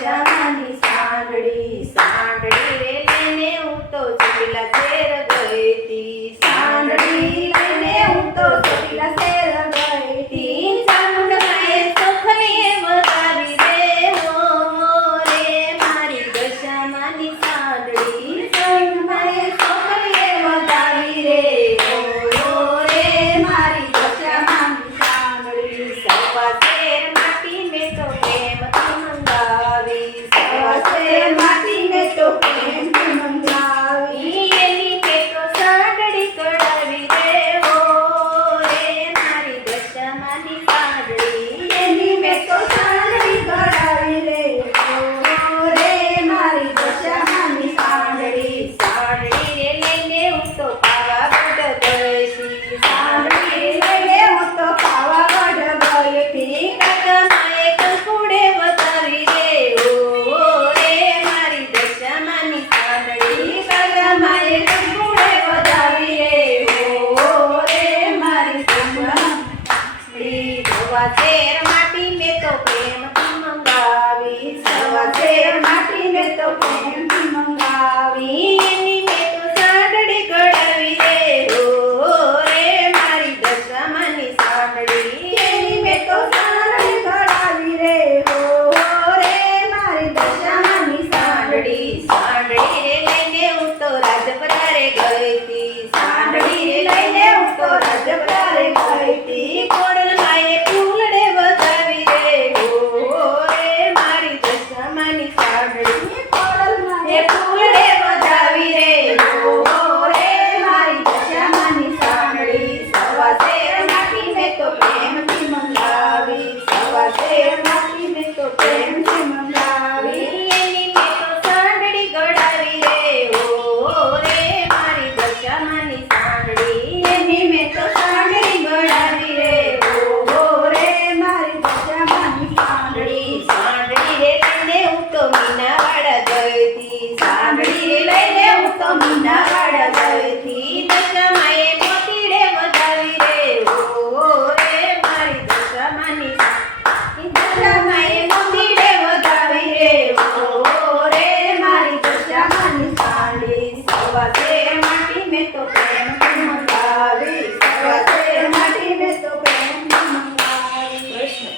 દશામાની સાંડળી સાંડળી રે લઈને હું તો ચોટીલા શેર ગઈ તી સાંડળી લઈને હું તો ચોટીલા શેર ગઈ તી ચામુંડમાએ સુખની વધાવી રે હો રે મારી દશામાની સાંડળી ચામુંડમાએ સુખની વધાવી રે હો રે મારી દશામાની સાંડળી સવા શેર માટી મેં તો પ્રેમથી મંગાવી સવા શેર માટી મેં તો પ્રેમથી મંગાવી એની મેં તો સાંડળી કઢાવી રે હો રે મારી દશામાની સાંડળી એની મેં તો સાંડળી કઢાવી રે હો રે મારી દશામાની સાંડળી સાંડળી રે લઈને હું તો પાવાગઢ ગઈ તી સાંડળી લઈને હું તો પાવાગઢ ગઈ તી કાકા માએ કંકુડે વધાવી રે હો રે મારી દશામાની સાંડળી કાકા માએ કંકુડે વધાવી રે હો રે મારી દશામાની સવા શેર માટી મેં તો પ્રેમથી મંગાવી સવા શેર માટી મેં તો પ્રેમથી મંગાવી એની મેં તો સાંડળી કઢાવી રે હો રે મારી દશામાની સાંડળી એની મેં તો સાંડળી કઢાવી રે હો રે મારી દશામાની સાંડળી સાંડળી રે લઈને હું તો રાજપરા રે ગઈ તી સાંડળી રે લઈને હું તો રાજપરા રે ગઈ તી કોડલમાએ ફૂલડે વધાવી રે હો રે મારી દશામાની સાંડળી કોડલમાએ ફૂલડે વધાવી રે હો રે મારી દશામાની સાંડળી સવા શેર માટી મેં તો પ્રેમથી મંગાવી સવા શેર માટી મેં તો પ્રેમથી મંગાવી એની મેં તો સાંડળી કઢાવી રે હો રે મારી દશામાની સાંડળી એની મેં તો સાંડળી કઢાવી રે હો રે મારી દશામાની સાંડળી સાંડળી રે લઈને હું તો મીનાવાડા ગઈ તી સાંડળી રે લઈને હું તો મીનાવાડા ગઈ તી દશામાએ મોતીડે વધાવી રે હો રે મારી દશામાની દશામાએ મોતીડે વધાવી રે હો રે મારી દશામાની સાંડળી સવા શેર માટી મેં તો પ્રેમથી મંગાવી સવા શેર માટી મેં તો પ્રેમથી મંગાવી કૃષ્ણ